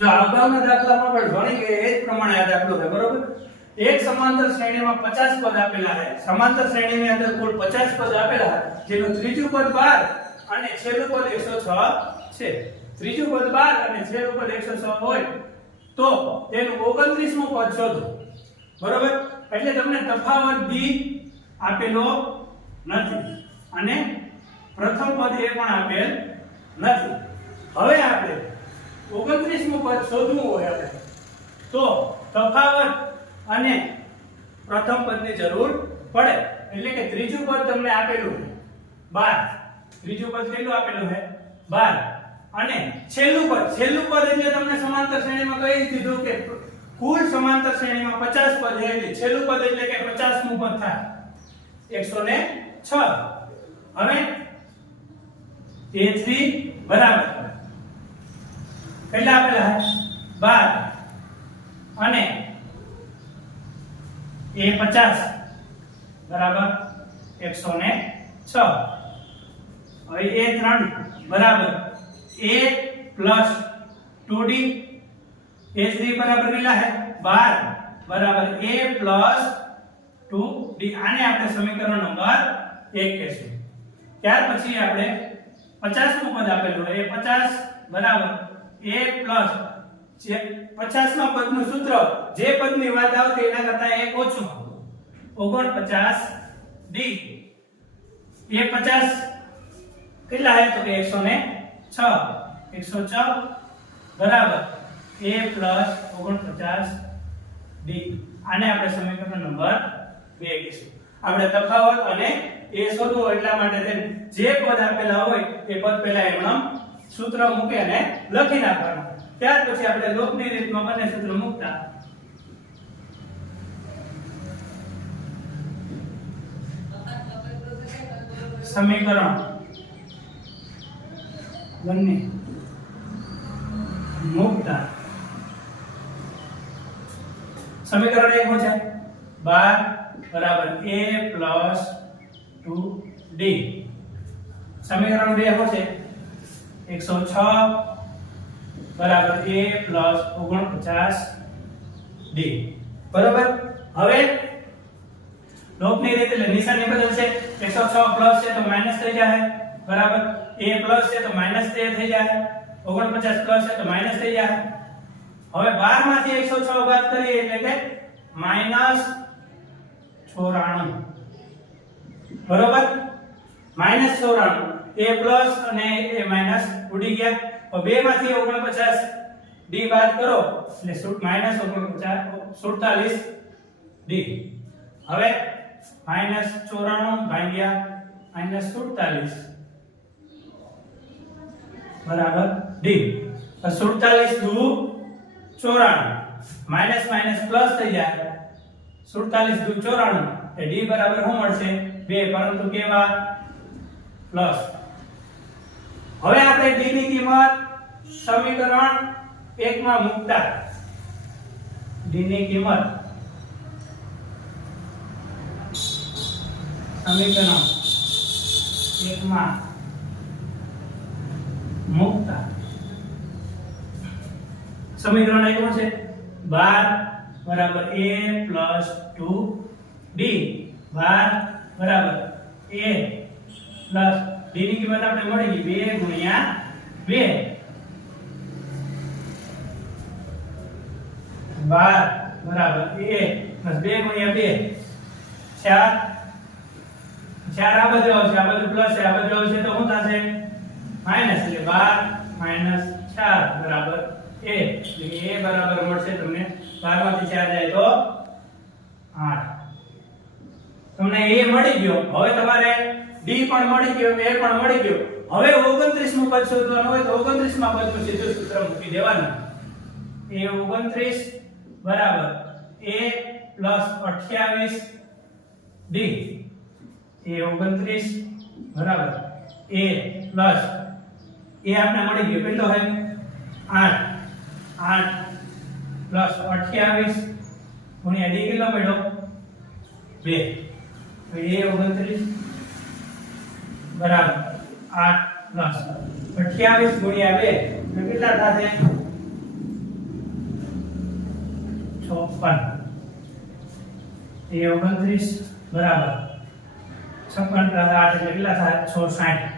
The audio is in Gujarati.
જો અગાઉના દાખલામાં આપણે ભણી ગયા એ જ પ્રમાણે આ દાખલો છે બરોબર। એક સમાંતર શ્રેણીમાં 50 પદ આપેલા છે। સમાંતર શ્રેણીની અંદર કુલ 50 પદ આપેલા છે, જેનું ત્રીજું પદ 12 અને છેલ્લું પદ 106 છે। ત્રીજું પદ 12 અને છેલ્લું પદ 106 હોય તો તેનું 29મું પદ શોધો બરોબર। એટલે તમને તફાવત b આપેલો નથી અને પ્રથમ પદ એ પણ આપેલ નથી। હવે આપણે 29મું પદ શોધવું હોય આપણે તો તફાવત અને પ્રથમ પદની જરૂર પડે। એટલે કે ત્રીજું પદ તમને આપેલું છે 12, ત્રીજું પદ કેટલું આપેલું છે 12 અને છેલ્લું પદ એટલે તમને સમાંતર શ્રેણીમાં કહી દીધું કે કુલ સમાંતર શ્રેણીમાં 50 પદ છે એટલે છેલ્લું પદ એટલે કે 50મું પદ થાય 106। હવે a3 બરાબર કેટલા આપેલા છે 12 અને a50 બરાબર 106। હવે a3 બરાબર a plus 2d, a3 બરાબર કેટલા છે 12 બરાબર a plus 2d। આને આપણે સમીકરણ નંબર 1 કહેશું। ત્યાર પછી આપણે 50મું પદ આપેલું છે એ 50 બરાબર a plus જે 50મા પદનું સૂત્ર જે પદની વાત આવતી એના કરતા એક ઓછું 49d। એ 50 કેટલા છે તો કે 106 બરાબર a plus 49d। આને આપણે સમીકરણ નંબર 2 કહીશું। આપણે તફાવત અને એ શોધવો એટલા માટે જે પદ આપેલા હોય એ પદ પહેલા એમનો સૂત્ર મૂકે અને લખી નાખવાનું। ત્યાર પછી આપણે લોપની રીતમાં બંને સૂત્ર મૂકતા સમીકરણ બંને મૂકતા સમીકરણ 1 શું છે 12 બરાબર a plus 2d। સમીકરણ 2 શું છે 106 બરાબર a plus 49d બરાબર। હવે લોપની રીત એટલે નિશાની બદલશે 106 પ્લસ છે તો માઈનસ થઈ જાય બરાબર a પ્લસ છે તો માઈનસ થઈ જાય 49 પ્લસ છે તો માઈનસ થઈ જાય। હવે 12 માંથી 106 બાદ કરીએ એટલે કે -94 બરોબર -94 a પ્લસ અને a માઈનસ ઉડી ગયા। હવે 2 માંથી 49 d બાદ કરો એટલે -47d। હવે -94 ભાગ્યા -47 બરાબર d। 47 દુ 94 માઈનસ માઈનસ પ્લસ થઈ જાય 47 દુ 94 એ d બરાબર શું મળશે 2 પરંતુ કેવા પ્લસ। હવે આપણે d ની કિંમત સમીકરણ 1 માં મૂકતા d ની કિંમત સમીકરણ 1 માં મૂકતા સમીકરણ 1 શું છે 12 બરાબર a plus 2d 12 બરાબર a plus d ની કિંમત આપણે મળી ગઈ 2 ગુણ્યા 2 12 બરાબર a plus 2 ગુણ્યા 2 4 4 આ બાજુ આવશે આ બાજુ પ્લસ છે આ બાજુ આવશે તો શું થશે માઈનસ એટલે 12 માઈનસ 4 બરાબર a એટલે a બરાબર મળશે તમને 12 માંથી 4 જાય તો 8 તમને a મળી ગયો। હવે તમારે d પણ મળી ગયો a પણ મળી ગયો। હવે 29મું પદ શોધવાનું હોય તો 29મા પદનું સીધું સૂત્ર મૂકી દેવાનું a 29 બરાબર a plus 28d a 29 બરાબર a plus એ આપણે મળી ગયો કેટલો છે 8 8 plus 28 ગુણ્યા d કેટલો મળ્યો 2 તો a 29 બરાબર 8 plus 28 ગુણ્યા 2 તો કેટલા થશે 32 56 એ 29 બરાબર 56 + 8 એટલે કેટલા થાય 660